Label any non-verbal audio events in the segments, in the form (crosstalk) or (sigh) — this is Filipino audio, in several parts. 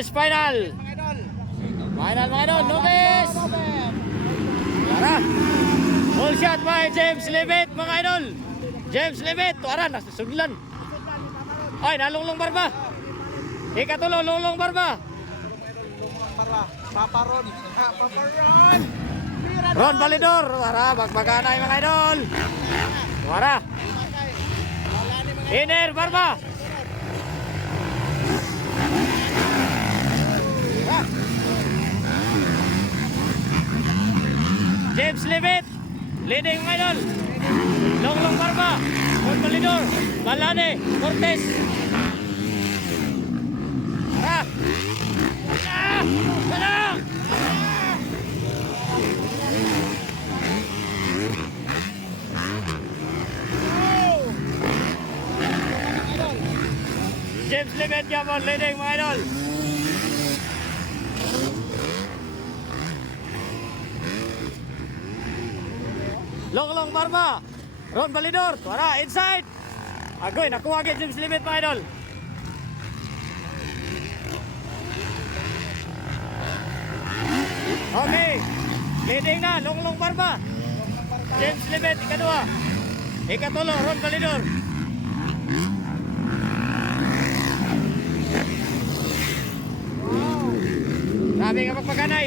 Oriental. Mga idol. Mga idol, notice! Tara! Full shot by James Levitt, mga idol! James Levitt, tara, nasa suglan. Ay, nalunglong barba. Ikatulo, lulong barba. Paparon. Ah, paparon. Ron Validor, tara, bagbaganay mga idol. Tara, Iner barba. James Levitt, leading mga idol. Longlong barba, Ron Validor, Balane, Cortez. Tara! Ah! Tara! James Levitt yapon leading mga idol. Long long barba. Ron Balidor, tara inside. Agoy, nakuha agad James Levitt mga idol. Okay. Leading na, long long barba. James Levitt, ikadua. Ikatulo, Ron Balidor. Grabe ka magpaganay.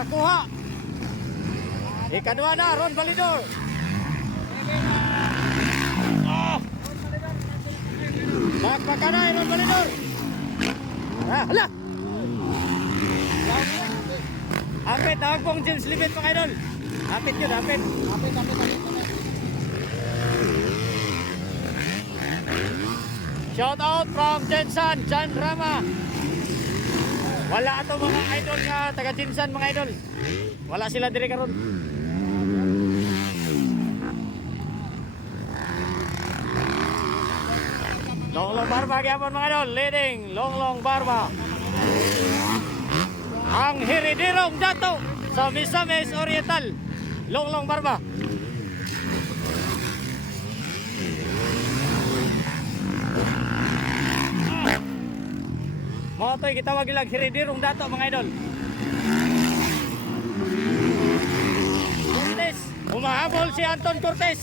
nakuha. Ikadua na, Ron Balidor. Ah! Magpaganay, Ron Balidor. Ah, hala. Apit, nakagpong James Libet mga idol. Apit yun, apit. Apit, apit, apit. Shout out from Jensan, Jan Rama. Wala ato mga idol nga taga Jensan mga idol. Wala sila dire karon. Long long barba gyapon mga idol, leading long long barba. Ang hiridirong dato sa Misamis Oriental. Long long barba. Mga to'y gitawag ilang hiridirong dato mga idol. Cortez, umahabol si Anton Cortez.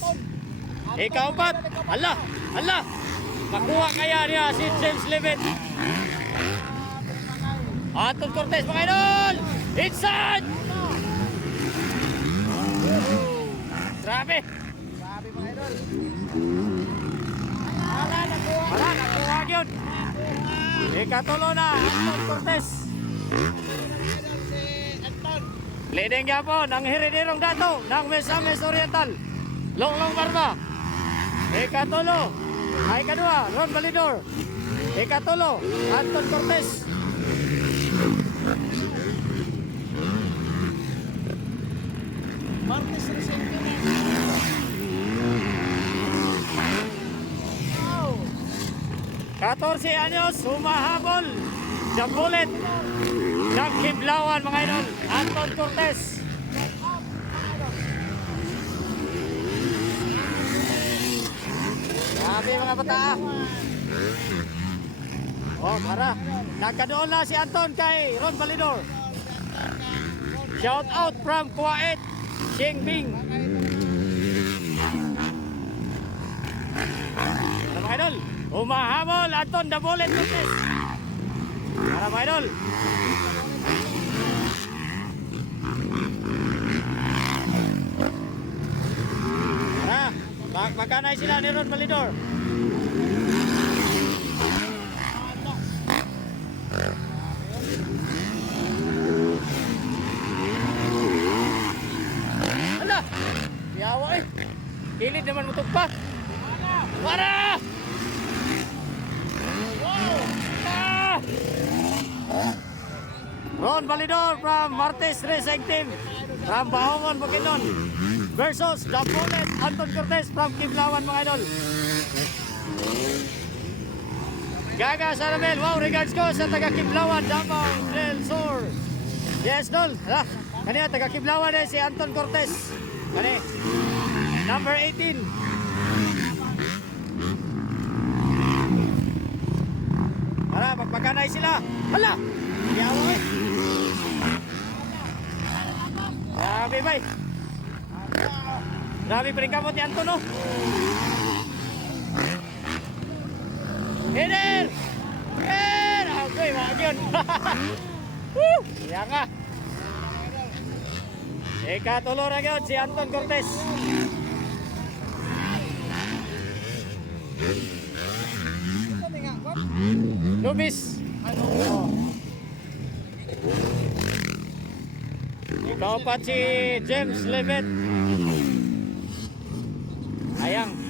Ikaw pat, ala, ala. Makuha kaya niya si James Levitt. Anton Cortez mga idol. Inside! Grabe. Grabe mga idol. Wala, nakuha. Wala, nakuha yun. Ikatulo na, Anton Cortez. Leading yapon ang hiridirong dato ng Misamis Oriental. Longlong Barba. Ikatulo. Ay kadua, Ron Validor. Ikatulo, Anton Cortez. Martes Resente na. Wow. 14 anyos, humahabol. Sa bullet ng Kiblawan mga idol. Anton Cortez. Grabe mga bata. Oh, para. Nagkadoon na si Anton kay Ron Validor. Shout out from Kuwait, Xingbing. Para mga idol, humahabol Anton the Bullet Cortez. Para mga idol. Tara, mag sila ni Ron Validor. Ala! Yawa eh. Kilid naman mo pa. Para! Ah! Ron Validor from Martes Racing Team from Baongon, Bukidnon versus Bullet Anton Cortez from Kiblawan mga idol. Gaga Saramel, wow, regards ko sa taga Kiblawan, Davao del Sur. Yes, Dol. Ha, kanina taga Kiblawan eh, si Anton Cortez. Kani, number 18. Tara, magpaganay sila. Hala! Yawa eh. Grabe bay. Grabe pa rin kamot ni Anton oh. Header! Header! Okay, wag yun. (laughs) Woo! Iya nga. Ikatulo na yun si Anton Cortez. Lubis. Ikaw pa si James Levet. Ayang.